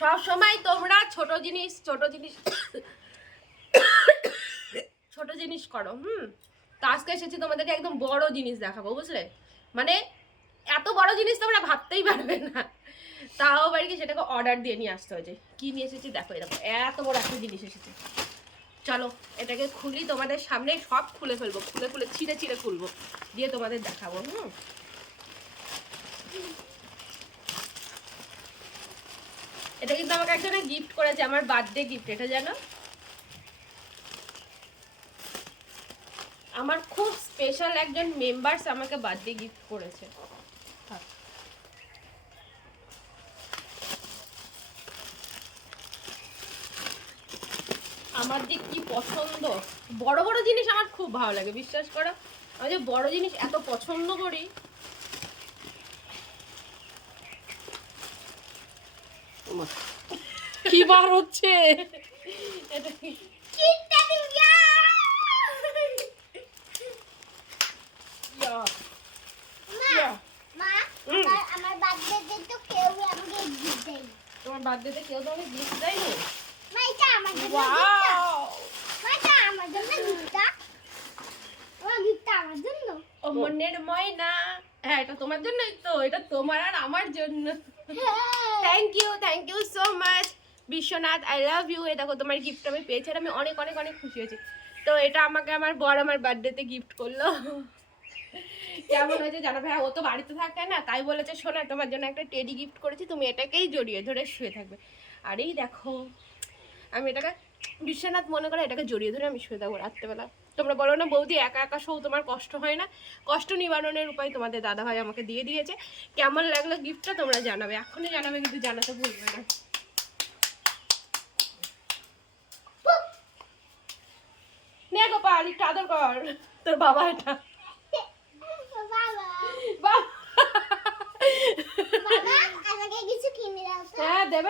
সব সময় তোমরা ছোট জিনিস করো। তো আজকে এসেছি তোমাদেরকে একদম বড় জিনিস দেখাবো, বুঝলে? মানে এত বড় জিনিস তোমরা ভাবতেই পারবে না। তাও বাড়িকে সেটাকে অর্ডার দিয়ে নিয়ে আসতে হয়েছে। কি নিয়ে এসেছি দেখো, এরকম এত বড় একটা জিনিস এসেছে। চলো এটাকে খুলি, তোমাদের সামনে সব খুলে ফেলবো, খুলে ছিঁড়ে খুলবো, দিয়ে তোমাদের দেখাবো। এটা কিন্তু আমাকে একজনে গিফট করেছে, আমার বার্থডে গিফট। এটা জানো, আমার খুব স্পেশাল একজন মেম্বারস আমাকে বার্থডে গিফট করেছে। আমার যে কি পছন্দ, বড় বড় জিনিস আমার খুব ভালো লাগে, বিশ্বাস করো। আমি যে বড় জিনিস এত পছন্দ করি। কি বার হচ্ছে এটা কি? তোমার বার্থডেতে কেউ তোমাকে গিফট দেয়নি? মনের ময়না, হ্যাঁ এটা তোমার জন্যই তো, এটা তোমার আর আমার জন্য। Thank you so much Biswanath, I love you. এই দেখো তোমার গিফট আমি পেয়েছি, আমি অনেক অনেক অনেক খুশি হয়েছি। তো এটা আমাকে আমার বর আমার বার্থডেতে গিফট করলো। কেমন হয়েছে জানো ভাই? ও তো বাড়িতে থাকে না, তাই বলেছে শোনা তোমার জন্য একটা টেডি গিফট করেছি, তুমি এটাকেই জড়িয়ে ধরে শুয়ে থাকবে। আর এই দেখো আমি এটাকে বিশ্বনাথ মনে করে এটাকে জড়িয়ে ধরে আমি শুয়ে থাকবো রাত্রেবেলা। তোমরা বলো না বৌদি একা একা শো, তোমার কষ্ট হয় না? কষ্ট নিবারণের উপায় তোমাদের দাদা ভাই আমাকে দিয়ে দিয়েছে। কেমন লাগলো গিফটটা তোমরা জানাবে, এখনই জানাবে, কিন্তু জানাতে ভুলবে না। নে গোপাল একটু আদর কর তোর বাবা। এটা বাবা হ্যাঁ দেবে।